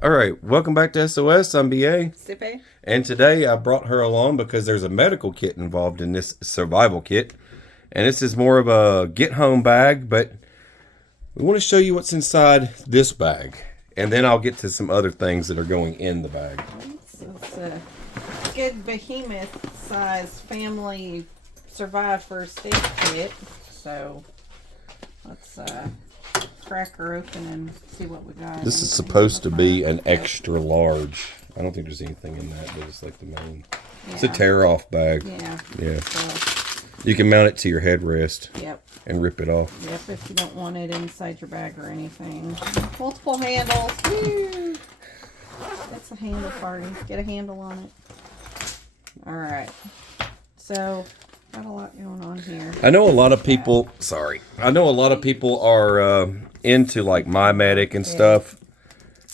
All right, welcome back to SOS. I'm BA. Sipe? And today I brought her along because there's a medical kit involved in this survival kit. And this is more of a get home bag, but we want to show you what's inside this bag. And then I'll get to some other things that are going in the bag. So it's a good behemoth size family survive first aid kit. So let's crack her open and see what we got. This is supposed to be an extra large. I don't think there's anything in that, but it's like the main. Yeah. It's a tear off bag. Yeah. Yeah. So, you can mount it to your headrest. Yep. And rip it off. Yep, if you don't want it inside your bag or anything. Multiple handles. Woo! It's a handle party. Get a handle on it. Alright. So, got a lot going on here. I know a lot of people, I know a lot of people are into like My Medic and stuff.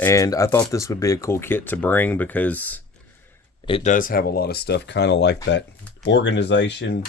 And I thought this would be a cool kit to bring because it does have a lot of stuff kind of like that organization.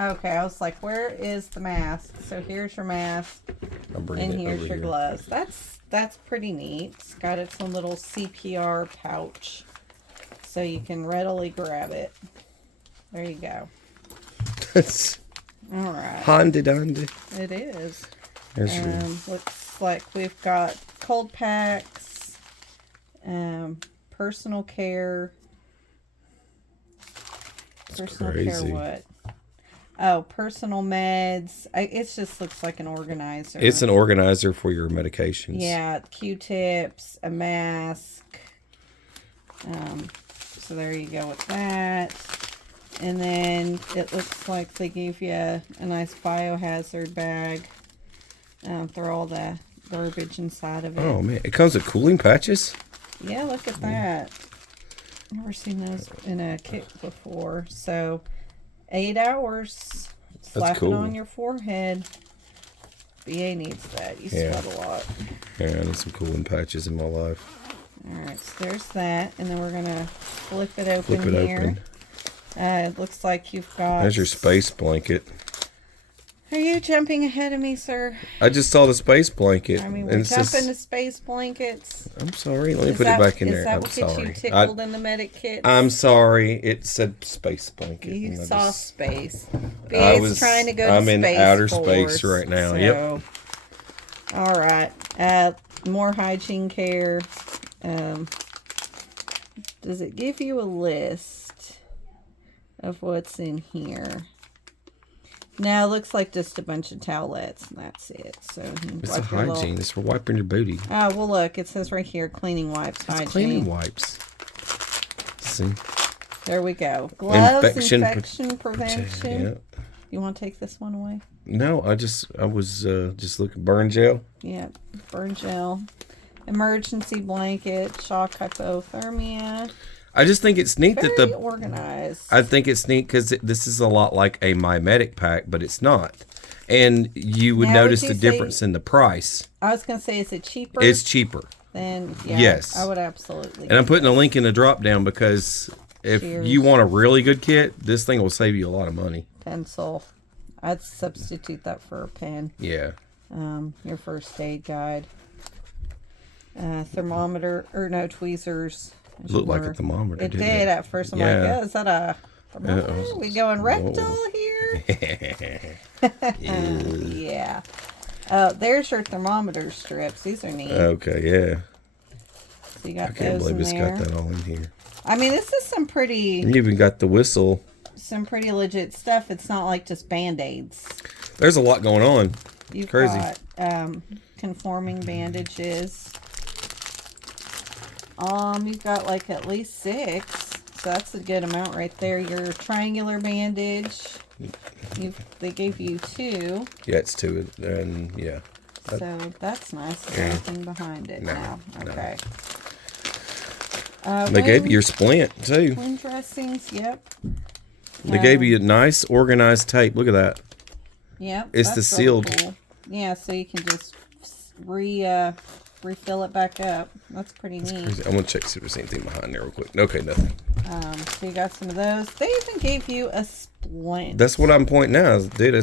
Okay, I was like, where is the mask? So here's your mask, and here's your gloves. That's pretty neat. It's got its own little CPR pouch, so you can readily grab it. There you go. All right. Handy dandy. It is. There's your... Looks like we've got cold packs, personal care. Personal care what? Oh, personal meds. It just looks like an organizer. It's an organizer for your medications. Yeah, Q-tips, a mask. So there you go with that. And then it looks like they gave you a nice biohazard bag. Throw all the garbage inside of it. Oh, man. It comes with cooling patches? Yeah, look at that. Never seen those in a kit before. So... 8 hours. Slap it on your forehead. BA needs that. You sweat a lot. Yeah, I need some cooling patches in my life. Alright, so there's that. And then we're going to flip it open here. It looks like you've got... There's your space blanket. Are you jumping ahead of me, sir? I just saw the space blanket. I mean, we're jumping to space blankets. I'm sorry. Let me put it back in there. I'm sorry. Is that what gets you tickled in the medic kit? I'm sorry. It said space blanket. You saw space. BA's trying to go to space. I'm in outer space right now. So, yep. All right. More hygiene care. Does it give you a list of what's in here? No, it looks like just a bunch of towelettes, and that's it. So it's a hygiene. It's for wiping your booty. Oh, well, look. It says right here, cleaning wipes, hygiene. Cleaning wipes. See? There we go. Gloves, infection prevention. Yep. You want to take this one away? No, I was just looking. Burn gel. Yeah, burn gel. Emergency blanket, shock hypothermia. I just think it's neat Very that the organized. I think it's neat because this is a lot like a My Medic pack, but it's not. And you would notice the difference in the price. I was going to say, is it cheaper? It's cheaper. Then yeah, yes, I would absolutely. And I'm putting a link in the drop down because if you want a really good kit, this thing will save you a lot of money. Pencil. I'd substitute that for a pen. Yeah. Your first aid guide. Thermometer or no tweezers. Looked like a thermometer. It did at first. I'm like, oh, is that a thermometer? We going rectal here? Yeah. There's your thermometer strips. These are neat. Okay, yeah. So you got I can't believe it's got that all in here. I mean, this is some pretty... You even got the whistle. Some pretty legit stuff. It's not like just Band-Aids. There's a lot going on. You've crazy. Got conforming bandages. You've got like at least 6. So that's a good amount right there. Your triangular bandage. They gave you 2. Yeah, it's 2. And yeah. So that's nice. There's nothing behind it now. Okay. They gave you your splint too. Wound dressings, yep. They gave you a nice organized tape. Look at that. Yep. It's the sealed. Cool. Yeah, so you can just refill it back up. That's pretty neat. Crazy. I'm gonna check see if there's anything behind there real quick. Okay, nothing. So you got some of those. They even gave you a splint. That's what I'm pointing out, dude.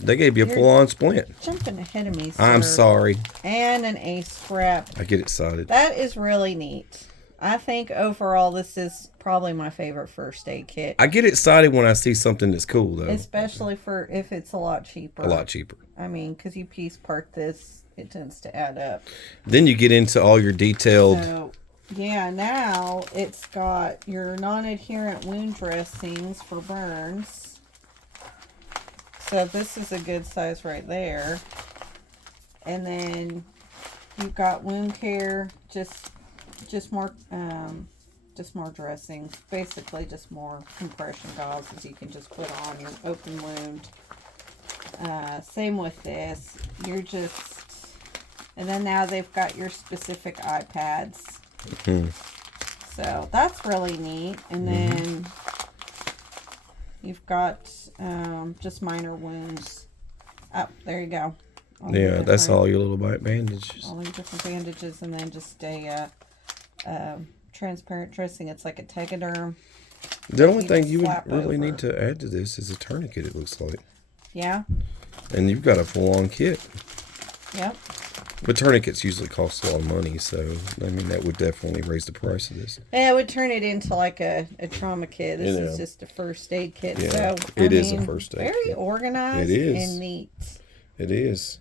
They gave you a full-on splint. Jumping ahead of me, sir. I'm sorry. And an ace scrap. I get excited. That is really neat. I think overall this is probably my favorite first aid kit. I get excited when I see something that's cool, though. Especially for if it's a lot cheaper. A lot cheaper. I mean, because you piece part this, it tends to add up. Then you get into all your detailed... So, yeah, now it's got your non-adherent wound dressings for burns. So this is a good size right there. And then you've got wound care, just more dressings. Basically just more compression gauzes you can just put on your open wound. Same with this. And then now they've got your specific eye pads. So that's really neat. And then you've got just minor wounds. Oh, there you go. Yeah, that's all your little bandages. All your different bandages, and then just a transparent dressing. It's like a tegaderm. The only thing you would really need to add to this is a tourniquet, it looks like. Yeah. And you've got a full-on kit. Yep. But tourniquets usually cost a lot of money, so, I mean, that would definitely raise the price of this. Yeah, it would turn it into like a trauma kit. This is just a first aid kit. Yeah, so, it is a first aid very kit. organized It is. and neat. It is.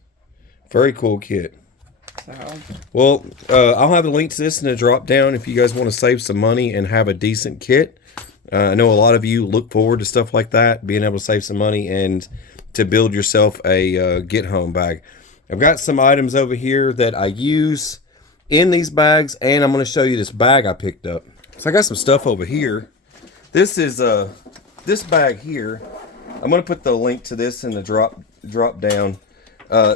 Very cool kit. So. Well, I'll have a link to this in the drop down if you guys want to save some money and have a decent kit. I know a lot of you look forward to stuff like that, being able to save some money and to build yourself a get home bag. I've got some items over here that I use in these bags, and I'm going to show you this bag I picked up. So I got some stuff over here. This is this bag here. I'm going to put the link to this in the drop down.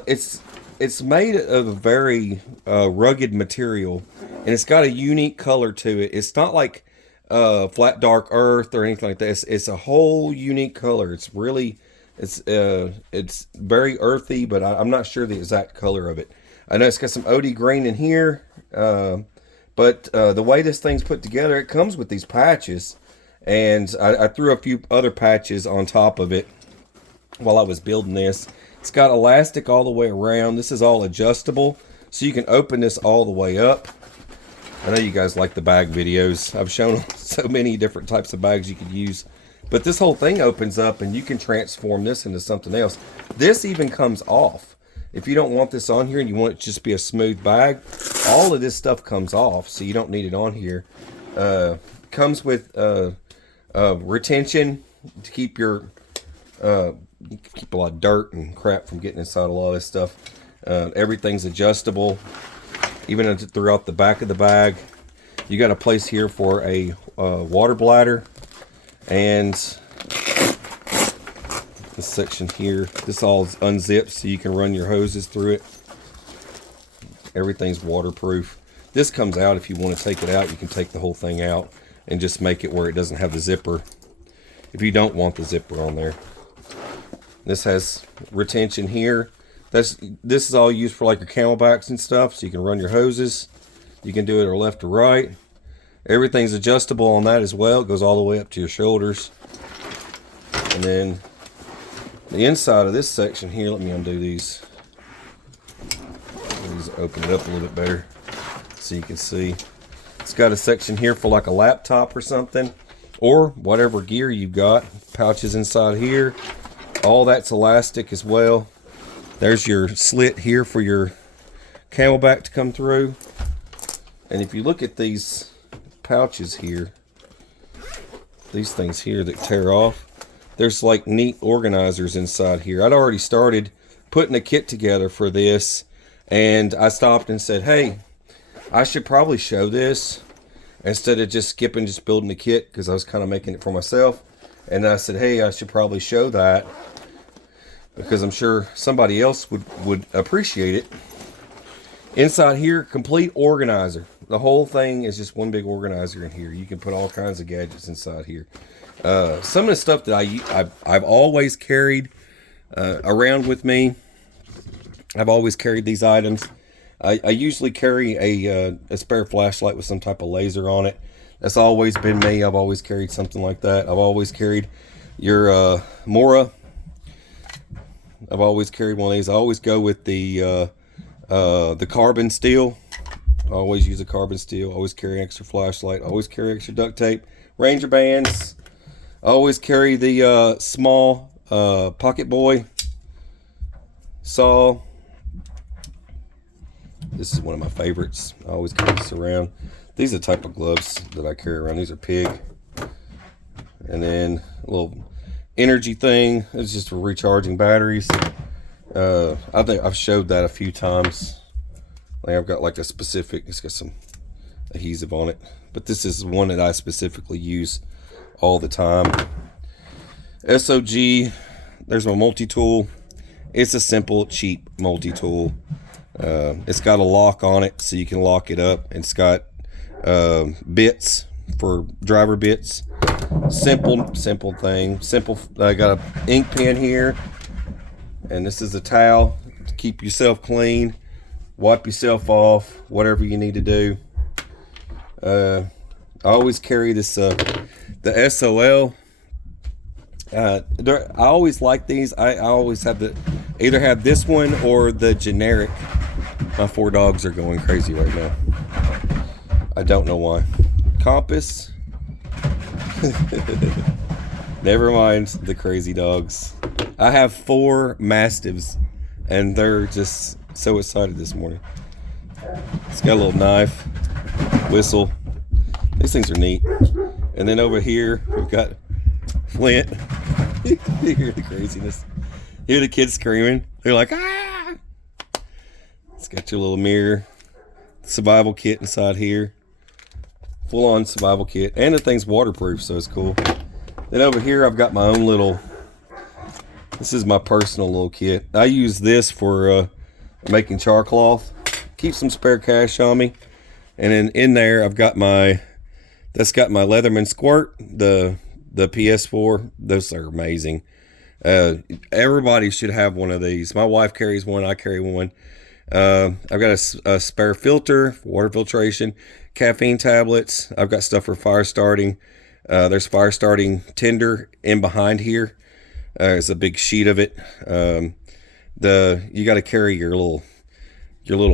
It's made of a very rugged material, and it's got a unique color to it. It's not like flat dark earth or anything like that. It's a whole unique color. It's really it's very earthy, but I'm not sure the exact color of it. I know it's got some OD green in here, but the way this thing's put together, it comes with these patches, and I threw a few other patches on top of it while I was building this. It's got elastic all the way around. This is all adjustable, so you can open this all the way up. I know you guys like the bag videos. I've shown so many different types of bags you could use. But this whole thing opens up, and you can transform this into something else. This even comes off. If you don't want this on here and you want it to just be a smooth bag, all of this stuff comes off, so you don't need it on here. Comes with retention to keep your keep a lot of dirt and crap from getting inside a lot of this stuff. Everything's adjustable, even throughout the back of the bag. You got a place here for a water bladder, and this section here, this all unzips so you can run your hoses through it. Everything's waterproof. This comes out. If you want to take it out, you can take the whole thing out and just make it where it doesn't have the zipper if you don't want the zipper on there. This has retention here. This is all used for like your camelbacks and stuff, so you can run your hoses. You can do it or left or right. Everything's adjustable on that as well. It goes all the way up to your shoulders. And then the inside of this section here, let me undo these. These open it up a little bit better so you can see. It's got a section here for like a laptop or something, or whatever gear you've got. Pouches inside here. All that's elastic as well. There's your slit here for your camelback to come through. And if you look at these pouches here, these things here that tear off, there's like neat organizers inside here. I'd already started putting a kit together for this, and I stopped and said, hey, I should probably show this instead of just building the kit, because I was kind of making it for myself. And I said, hey, I should probably show that because I'm sure somebody else would appreciate it. Inside here, complete organizer. The whole thing is just one big organizer in here. You can put all kinds of gadgets inside here. Some of the stuff that I've always carried around with me. I've always carried these items. I usually carry a spare flashlight with some type of laser on it. That's always been me. I've always carried something like that. I've always carried your Mora. I've always carried one of these. I always go with the carbon steel. I always use a carbon steel. I always carry an extra flashlight. I always carry extra duct tape. Ranger bands. I always carry the small pocket boy saw. This is one of my favorites. I always carry this around. These are the type of gloves that I carry around. These are pig. And then a little energy thing. It's just for recharging batteries. I think I've showed that a few times. Like I've got like a specific, it's got some adhesive on it. But this is one that I specifically use all the time. SOG, there's my multi-tool. It's a simple, cheap multi-tool. It's got a lock on it so you can lock it up. It's got bits for driver bits. Simple thing. Simple. I got a ink pen here, and this is a towel to keep yourself clean. Wipe yourself off, whatever you need to do. I always carry this the SOL. I always like these. I always have either have this one or the generic. My 4 dogs are going crazy right now. I don't know why. Compass. Never mind the crazy dogs. I have 4 Mastiffs, and they're just so excited this morning. It's got a little knife, whistle. These things are neat. And then over here, we've got Flint. You hear the craziness. You hear the kids screaming. They're like, ah! It's got your little mirror. Survival kit inside here. Full-on survival kit. And the thing's waterproof, so it's cool. Then over here, I've got my own little... This is my personal little kit. I use this for making char cloth. Keep some spare cash on me. And then in there, I've got my... That's got my Leatherman squirt. The PS4. Those are amazing. Everybody should have one of these. My wife carries one. I carry one. I've got a spare filter for water filtration, caffeine tablets. I've got stuff for fire starting. There's fire starting tinder in behind here. There's a big sheet of it. You got to carry your little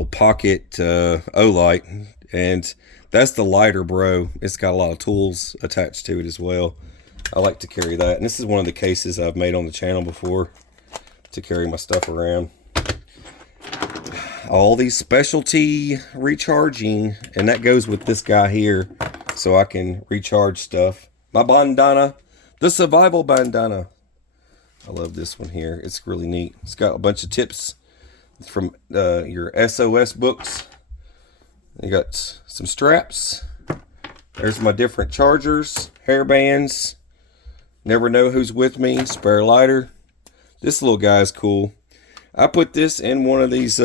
pocket Olight, and that's the lighter, bro. It's got a lot of tools attached to it as well. I like to carry that, and this is one of the cases I've made on the channel before to carry my stuff around. All these specialty recharging, and that goes with this guy here, so I can recharge stuff. My bandana, the survival bandana. I love this one here. It's really neat. It's got a bunch of tips from your SOS books. You got some straps. There's my different chargers, hair bands. Never know who's with me. Spare lighter. This little guy is cool. I put this in one of these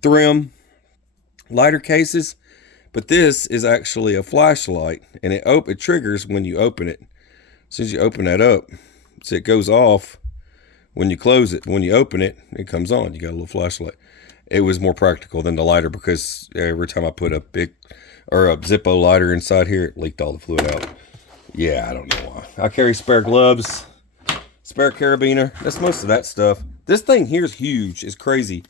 Thrim lighter cases, but this is actually a flashlight, and it triggers when you open it. As soon as you open that up, so it goes off when you close it. When you open it, it comes on. You got a little flashlight. It was more practical than the lighter, because every time I put a Zippo lighter inside here, it leaked all the fluid out. Yeah, I don't know why. I carry spare gloves, spare carabiner. That's most of that stuff. This thing here is huge. It's crazy.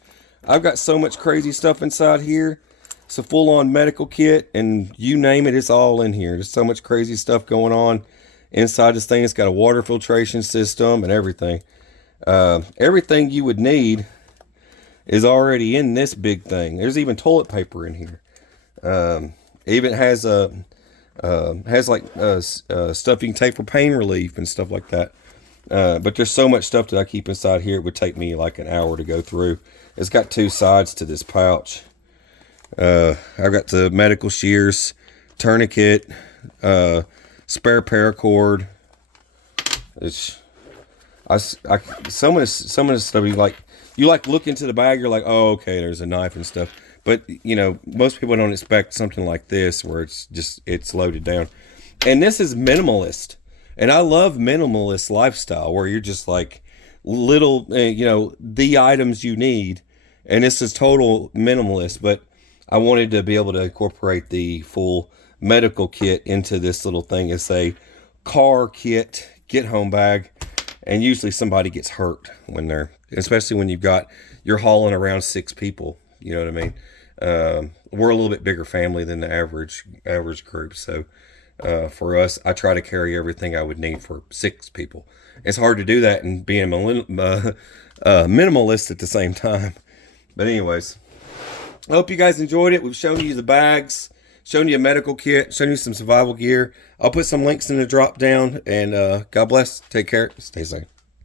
I've got so much crazy stuff inside here. It's a full-on medical kit, and you name it, it's all in here. There's so much crazy stuff going on inside this thing. It's got a water filtration system and everything. Everything you would need is already in this big thing. There's even toilet paper in here. Even has stuff you can take for pain relief and stuff like that. But there's so much stuff that I keep inside here. It would take me like an hour to go through. It's got 2 sides to this pouch. I've got the medical shears, tourniquet, spare paracord. Some of this stuff you look into the bag, you're like, oh, okay, there's a knife and stuff. But you know, most people don't expect something like this where it's loaded down. And this is minimalist. And I love minimalist lifestyle where you're just like little, the items you need. And this is total minimalist, but I wanted to be able to incorporate the full medical kit into this little thing. It's a car kit, get home bag, and usually somebody gets hurt when they're, especially when you're hauling around 6 people. You know what I mean? We're a little bit bigger family than the average group, so for us, I try to carry everything I would need for 6 people. It's hard to do that and being minimalist at the same time. But anyways, I hope you guys enjoyed it. We've shown you the bags, shown you a medical kit, shown you some survival gear. I'll put some links in the drop down, and God bless. Take care. Stay safe.